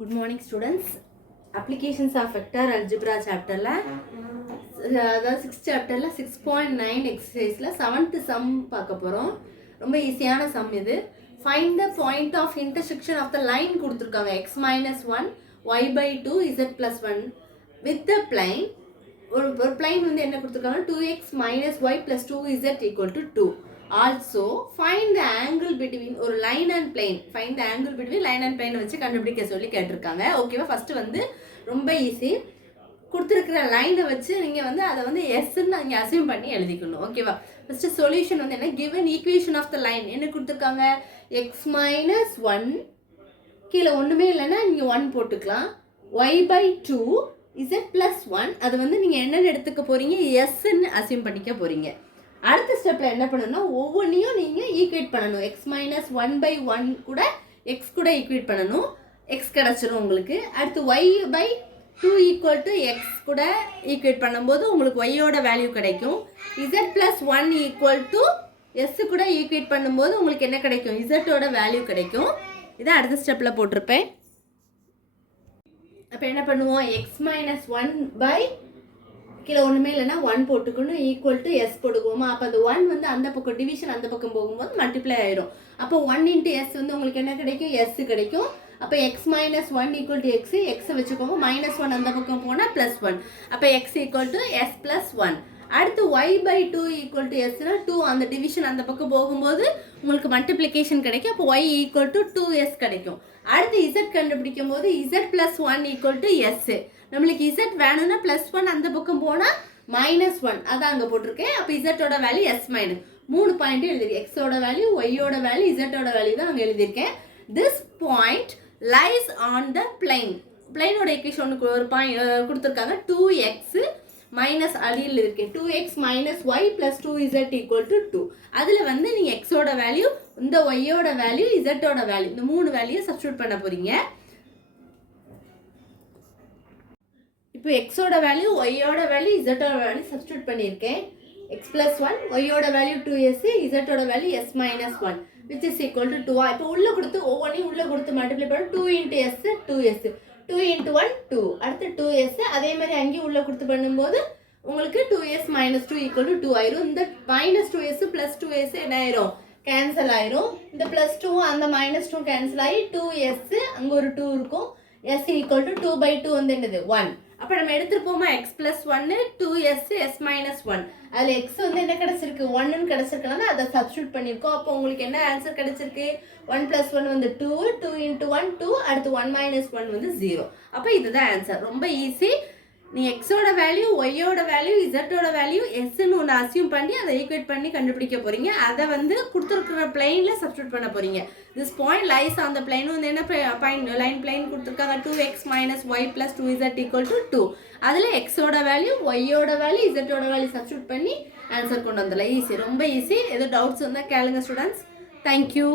Good morning students. Applications of vector algebra chapter la அதாவது 6th chapterல 6.9 exerciseல 7th sum பார்க்க போறோம். ரொம்ப ஈஸியான சம் இது. Find the point of intersection of the line கொடுத்திருக்காங்க x minus 1 y by 2 z plus 1 with the plane. ஒரு plane வந்து என்ன கொடுத்திருக்காங்க 2x minus y plus 2z equal to 2. Also find the angle between ஒரு line and plane. Find the angle between line and plane வச்சு கண்டுபிடிக்க சொல்லி கேட்டிருக்காங்க. ஓகேவா? ஃபர்ஸ்ட் வந்து ரொம்ப ஈஸி. கொடுத்துருக்கிற லைனை வச்சு நீங்கள் வந்து அதை வந்து எஸ்ன்னு நீங்கள் அசியூம் பண்ணி எழுதிக்கணும். ஓகேவா? ஃபஸ்ட்டு சொல்யூஷன் வந்து என்ன, given equation of the line என்ன கொடுத்துருக்காங்க, எக்ஸ் மைனஸ் 1 கீழே ஒன்றுமே இல்லைன்னா நீங்கள் 1 போட்டுக்கலாம், ஒய் பை 2 இசட் ப்ளஸ் 1 அது வந்து நீங்கள் என்னென்னு எடுத்துக்க போகிறீங்க, எஸ்ன்னு அசியூம் பண்ணிக்க போகிறீங்க. அடுத்த ஸ்டெப்பில் என்ன பண்ணணும்னா ஒவ்வொன்றையும் நீங்கள் ஈக்குவேட் பண்ணணும். எக்ஸ் மைனஸ் 1 பை 1 கூட எக்ஸ் கூட ஈக்குவேட் பண்ணணும், எக்ஸ் கிடச்சிரும் உங்களுக்கு. அடுத்து Y by 2 equal to X கூட ஈக்குவேட் பண்ணும்போது உங்களுக்கு ஒய்யோட வேல்யூ கிடைக்கும். Z plus 1 equal to S கூட ஈக்குவேட் பண்ணும்போது உங்களுக்கு என்ன கிடைக்கும், இசட்டோட வேல்யூ கிடைக்கும். இதை அடுத்த ஸ்டெப்பில் போட்டிருப்பேன். அப்போ என்ன பண்ணுவோம், எக்ஸ் மைனஸ் 1 பை கீழே ஒன்றுமே இல்லைன்னா 1 போட்டுக்கணும், ஈக்குவல் டு எஸ் போட்டுக்குவோமா. அப்போ அந்த 1 வந்து அந்த பக்கம் டிவிஷன் அந்த பக்கம் போகும்போது மல்டிப்ளை ஆயிரும். அப்போ 1 இன்ட்டு எஸ் வந்து உங்களுக்கு என்ன கிடைக்கும், எஸ் கிடைக்கும். அப்போ X minus 1 equal to X, எக்ஸை வச்சுக்கோங்க, மைனஸ் 1 அந்த பக்கம் போனால் ப்ளஸ் 1. அப்போ X equal to S plus 1. அடுத்து ஒய் பை 2 ஈக்குவல் டு எஸ்னா 2 அந்த டிவிஷன் அந்த பக்கம் போகும்போது உங்களுக்கு மல்டிப்ளிகேஷன் கிடைக்கும். அப்போ ஒய் ஈக்குவல் டு 2s கிடைக்கும். அடுத்து இசட் கண்டுபிடிக்கும் போது Z plus 1 equal to S. நம்மளுக்கு இசட் வேணும்னா ப்ளஸ் 1 அந்த பக்கம் போனால் மைனஸ் 1 அதான் அங்கே போட்டிருக்கேன். அப்போ இசட்டோட வேல்யூ எஸ் மைனஸ் 3 பாயிண்ட்டும் எழுதிருக்கேன். எக்ஸோட வேல்யூ, ஒய்யோட வேல்யூ, இசட்டோட வேல்யூ தான் அங்கே எழுதியிருக்கேன். This point lies on the plane. பிளைனோட ஈக்குவேஷன் ஒன்று ஒரு பாயிண்ட் கொடுத்துருக்காங்க, 2x மைனஸ் அடியில் இருக்கு 2x minus Y plus 2z equal to 2. அதில் வந்து நீங்கள் எக்ஸோட வேல்யூ, இந்த ஒய்யோட வேல்யூ, இசட்டோட வேல்யூ, இந்த 3 வேல்யூ சப்ஸ்டியூட் பண்ண போகிறீங்க. இப்போ எக்ஸோட வேல்யூ, ஒய்யோட வேல்யூ, இசட்டோட வேல்யூ சப்ஸ்டியூட் பண்ணியிருக்கேன். எக்ஸ் ப்ளஸ் 1, ஒய்யோட வேல்யூ 2s, இசட்டோட value s minus 1 which is equal to 2. இப்போ உள்ளே கொடுத்து ஒவ்வொன்றையும் உள்ளே கொடுத்து மல்டிப்ளை பண்ண 2 இன்ட்டு எஸ் 2s, 2 இன்ட்டு 1 2, அடுத்து 2s. அதே மாதிரி அங்கேயும் உள்ளே கொடுத்து பண்ணும்போது உங்களுக்கு 2s மைனஸ் 2 ஈக்குவல் டு 2 ஆயிரும். இந்த மைனஸ் 2s ப்ளஸ் 2s என்ன ஆயிரும், கேன்சல் ஆயிரும். இந்த ப்ளஸ் 2 அந்த மைனஸ் 2 கேன்சல் ஆகி 2s அங்கே ஒரு 2 இருக்கும். s ஈக்குவல் டு 2 பை 2 வந்து என்னது 1. அப்போ நம்ம எடுத்துருப்போமா x plus 1 2s s minus 1. அதில் எக்ஸ் வந்து என்ன கிடச்சிருக்கு, 1ன்னு கிடச்சிருக்கனால அதை சப்ஸ்டியூட் பண்ணியிருக்கோம். அப்போ உங்களுக்கு என்ன ஆன்சர் கிடச்சிருக்கு, 1 + 1 வந்து 2, 2 × 1 2, அடுத்து 1 - 1 வந்து 0. அப்போ இதுதான் ஆன்சர். ரொம்ப ஈஸி. நீ எக்ஸோட வேல்யூ, ஒய்யோட வேல்யூ, இசட்டோட வேல்யூ, எஸ்ன்னு ஒன்று அசியூம் பண்ணி அதை ஈக்குவேட் பண்ணி கண்டுபிடிக்க போகிறீங்க. அதை வந்து கொடுத்துருக்குற பிளைனில் சப்ஸ்டியூட் பண்ண போகிறீங்க. This point lies on the plane வந்து என்ன லைன் பிளைன் கொடுத்துருக்காங்க, 2x minus Y plus 2z equal to 2. அதில் எக்ஸோட வேல்யூ, ஒய்யோட வேல்யூ, இசட்டோட வேல்யூ சப்ஸ்டியூட் பண்ணி ஆன்சர் கொண்டு வந்துடலாம். ஈஸி, ரொம்ப ஈஸி. எதுவும் டவுட்ஸ் வந்தால் கேளுங்க ஸ்டூடெண்ட்ஸ். தேங்க்யூ.